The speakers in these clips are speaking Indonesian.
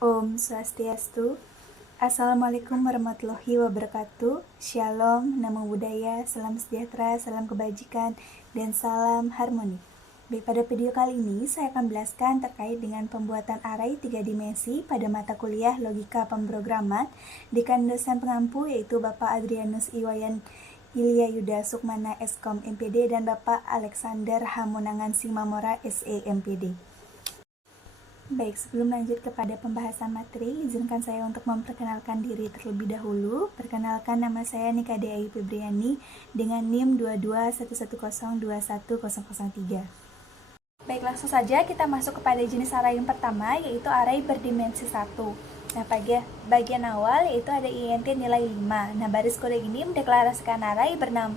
Om Swastiastu. Assalamualaikum warahmatullahi wabarakatuh. Shalom, namo buddhaya, salam sejahtera, salam kebajikan, dan salam harmoni. Baik, pada video kali ini saya akan menjelaskan terkait dengan pembuatan array 3 dimensi pada mata kuliah Logika Pemrograman dekan dosen pengampu yaitu Bapak Adrianus Iwayan Ilya Yuda Sukmana Eskom MPD dan Bapak Alexander Hamonangan Simamora SE MPD. Baik, sebelum lanjut kepada pembahasan materi, izinkan saya untuk memperkenalkan diri terlebih dahulu. Perkenalkan, nama saya Nika Ayu Febriani dengan NIM 2211021003. Baik, langsung saja kita masuk kepada jenis array yang pertama, yaitu array berdimensi 1. Nah, bagian awal yaitu ada int nilai 5. Nah, baris kode ini mendeklarasikan array bernama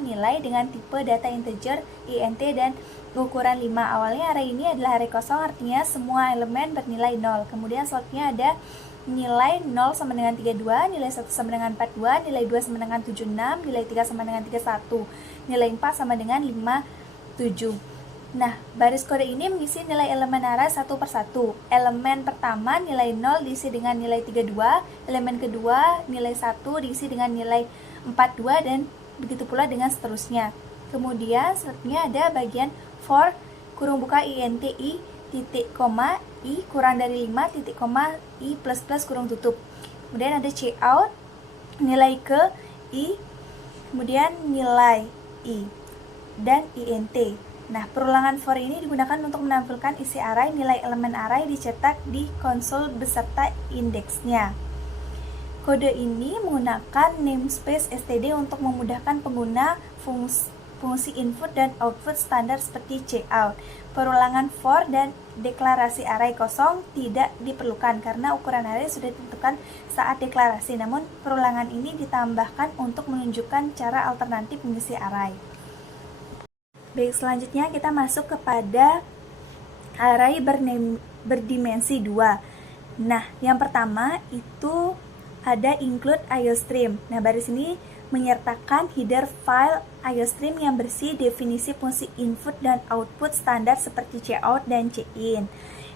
nilai dengan tipe data integer int dan ukuran 5. Awalnya array ini adalah array kosong, artinya semua elemen bernilai 0. Kemudian slotnya ada nilai 0 sama dengan 32, nilai 1 sama dengan 42, nilai 2 sama dengan 76, nilai 3 sama dengan 31, nilai 4 sama dengan 57. Nah, baris kode ini mengisi nilai elemen array satu per satu. Elemen pertama nilai 0 diisi dengan nilai 32, elemen kedua nilai 1 diisi dengan nilai 42, dan begitu pula dengan seterusnya. Kemudian selanjutnya ada bagian for kurung buka int i titik koma i kurang dari 5 titik koma i plus plus kurung tutup. Kemudian ada cout nilai ke i, kemudian nilai i dan int. Nah, perulangan for ini digunakan untuk menampilkan isi array, nilai elemen array dicetak di konsol beserta indeksnya. Kode ini menggunakan namespace std untuk memudahkan pengguna fungsi input dan output standar seperti cout. Perulangan for dan deklarasi array kosong tidak diperlukan karena ukuran array sudah ditentukan saat deklarasi. Namun, perulangan ini ditambahkan untuk menunjukkan cara alternatif mengisi array. Baik, selanjutnya kita masuk kepada array berdimensi 2. Nah, yang pertama itu ada include IOStream. Nah, baris ini menyertakan header file IOStream yang berisi definisi fungsi input dan output standar seperti cout dan cin.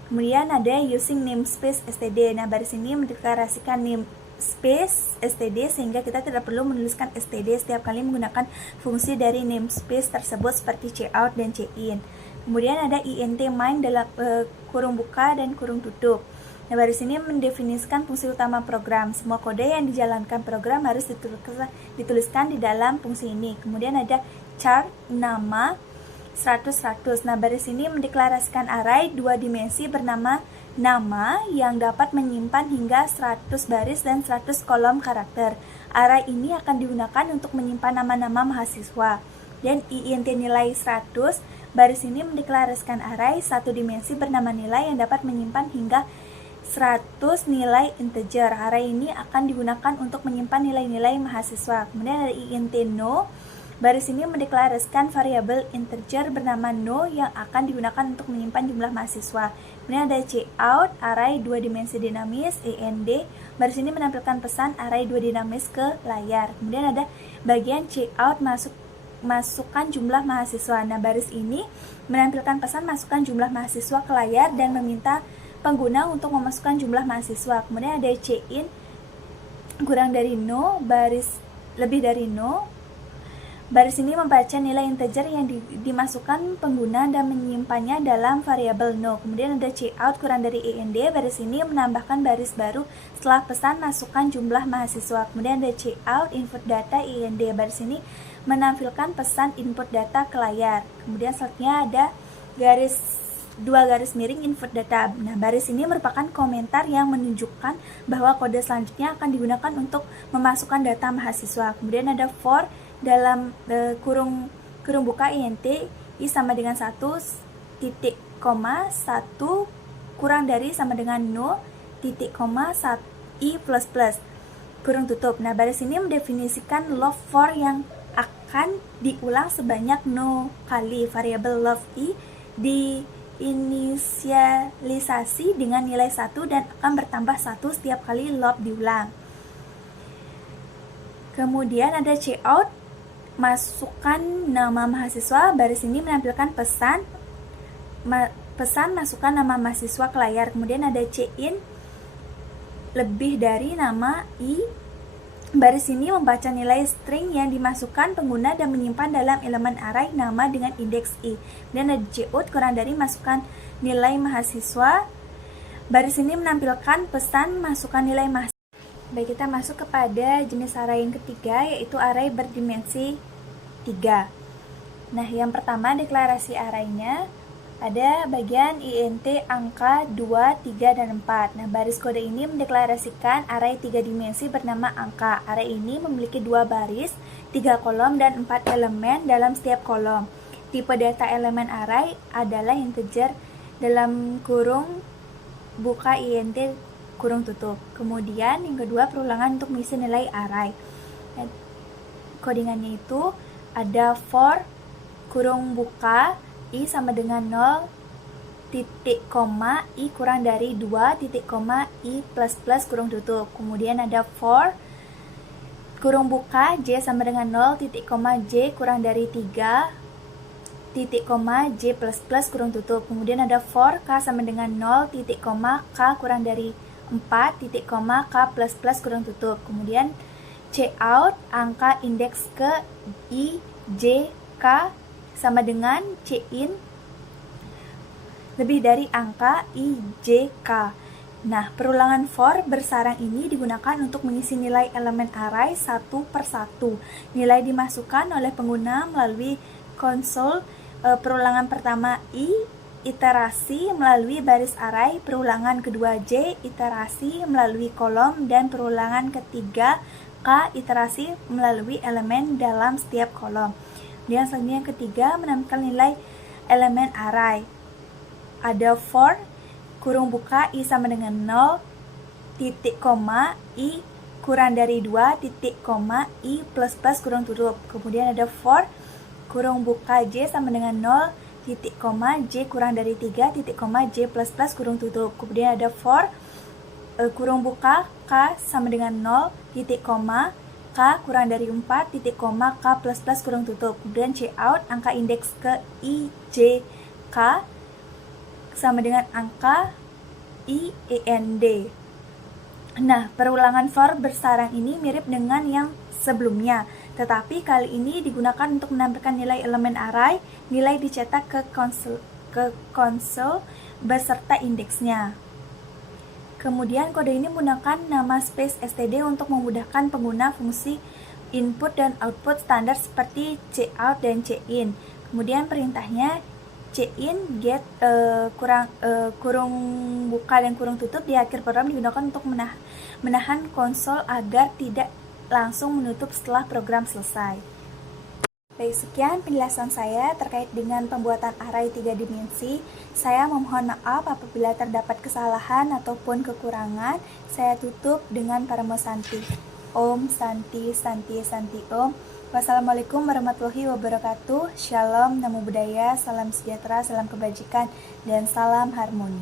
Kemudian ada using namespace std. Nah, baris ini mendeklarasikan namespace std sehingga kita tidak perlu menuliskan std setiap kali menggunakan fungsi dari namespace tersebut seperti cout dan cin. Kemudian ada int main dalam kurung buka dan kurung tutup. Nah, baris ini mendefinisikan fungsi utama program. Semua kode yang dijalankan program harus dituliskan di dalam fungsi ini. Kemudian ada char nama 100-100. Nah, baris ini mendeklarasikan array 2 dimensi bernama nama yang dapat menyimpan hingga 100 baris dan 100 kolom karakter. Array ini akan digunakan untuk menyimpan nama-nama mahasiswa. Dan int nilai 100, baris ini mendeklarasikan array 1 dimensi bernama nilai yang dapat menyimpan hingga 100 nilai integer. Array ini akan digunakan untuk menyimpan nilai-nilai mahasiswa. Kemudian ada int no. Baris ini mendeklarasikan variabel integer bernama no yang akan digunakan untuk menyimpan jumlah mahasiswa. Kemudian ada cout, array 2 dimensi dinamis, end. Baris ini menampilkan pesan array 2 dinamis ke layar. Kemudian ada bagian cout masukkan jumlah mahasiswa. Nah, baris ini menampilkan pesan masukkan jumlah mahasiswa ke layar dan meminta pengguna untuk memasukkan jumlah mahasiswa. Kemudian ada cin kurang dari no, baris lebih dari no. Baris ini membaca nilai integer yang dimasukkan pengguna dan menyimpannya dalam variabel no. Kemudian ada cout kurang dari end. Baris ini menambahkan baris baru setelah pesan masukkan jumlah mahasiswa. Kemudian ada cout input data end. Baris ini menampilkan pesan input data ke layar. Kemudian selanjutnya ada dua garis miring input data. Nah, baris ini merupakan komentar yang menunjukkan bahwa kode selanjutnya akan digunakan untuk memasukkan data mahasiswa. Kemudian ada for dalam kurung buka int i sama dengan 1 titik koma 1 kurang dari sama dengan no titik koma 1 i plus plus kurung tutup. Nah, baris ini mendefinisikan loop for yang akan diulang sebanyak no kali. Variabel loop i diinisialisasi dengan nilai 1 dan akan bertambah 1 setiap kali loop diulang. Kemudian ada cout masukkan nama mahasiswa. Baris ini menampilkan pesan masukkan nama mahasiswa ke layar. Kemudian ada cin lebih dari nama I. Baris ini membaca nilai string yang dimasukkan pengguna dan menyimpan dalam elemen array nama dengan indeks I. Dan ada cout kurang dari masukkan nilai mahasiswa. Baris ini menampilkan pesan masukkan nilai mahasiswa. Baik, kita masuk kepada jenis array yang ketiga, yaitu array berdimensi 3. Nah, yang pertama deklarasi arraynya ada bagian int angka 2, 3, dan 4. Nah, baris kode ini mendeklarasikan array 3 dimensi bernama angka. Array ini memiliki 2 baris, 3 kolom, dan 4 elemen dalam setiap kolom. Tipe data elemen array adalah integer dalam kurung buka int kurung tutup. Kemudian yang kedua perulangan untuk mengisi nilai array. Nah, codingannya itu ada for kurung buka I sama dengan 0, titik koma I kurang dari 2, titik koma I plus plus kurung tutup. Kemudian ada for kurung buka J sama dengan 0, titik koma J kurang dari 3, titik koma J plus plus kurung tutup. Kemudian ada for K sama dengan 0, titik koma K kurang dari 4, titik koma K plus plus kurung tutup. Kemudian cout angka indeks ke I, J, K sama dengan cin lebih dari angka I, J, K. Nah, perulangan for bersarang ini digunakan untuk mengisi nilai elemen array satu per satu. Nilai dimasukkan oleh pengguna melalui konsol perulangan pertama I, iterasi melalui baris array, perulangan kedua J, iterasi melalui kolom, dan perulangan ketiga K, iterasi melalui elemen dalam setiap kolom. Dan selanjutnya yang ketiga menampilkan nilai elemen array. Ada for kurung buka I sama dengan 0, titik koma I kurang dari 2, titik koma I plus plus kurung tutup. Kemudian ada for kurung buka J sama dengan 0, titik koma J kurang dari 3, titik koma J plus plus kurung tutup. Kemudian ada for kurung buka K sama dengan 0, titik koma K kurang dari 4, titik koma K plus plus kurung tutup. Kemudian cout angka indeks ke I, J, K sama dengan angka I, END. Nah, perulangan for bersarang ini mirip dengan yang sebelumnya, tetapi kali ini digunakan untuk menampilkan nilai elemen array. Nilai dicetak ke konsol beserta indeksnya. Kemudian kode ini menggunakan nama space std untuk memudahkan pengguna fungsi input dan output standar seperti cout dan cin. Kemudian perintahnya cin get kurung buka dan kurung tutup di akhir program digunakan untuk menahan konsol agar tidak langsung menutup setelah program selesai. Baik, sekian penjelasan saya terkait dengan pembuatan array 3 dimensi. Saya memohon maaf apabila terdapat kesalahan ataupun kekurangan. Saya tutup dengan Paramo Santi. Om Santi Santi Santi Om. Wassalamualaikum warahmatullahi wabarakatuh. Shalom, namo buddhaya, salam sejahtera, salam kebajikan, dan salam harmoni.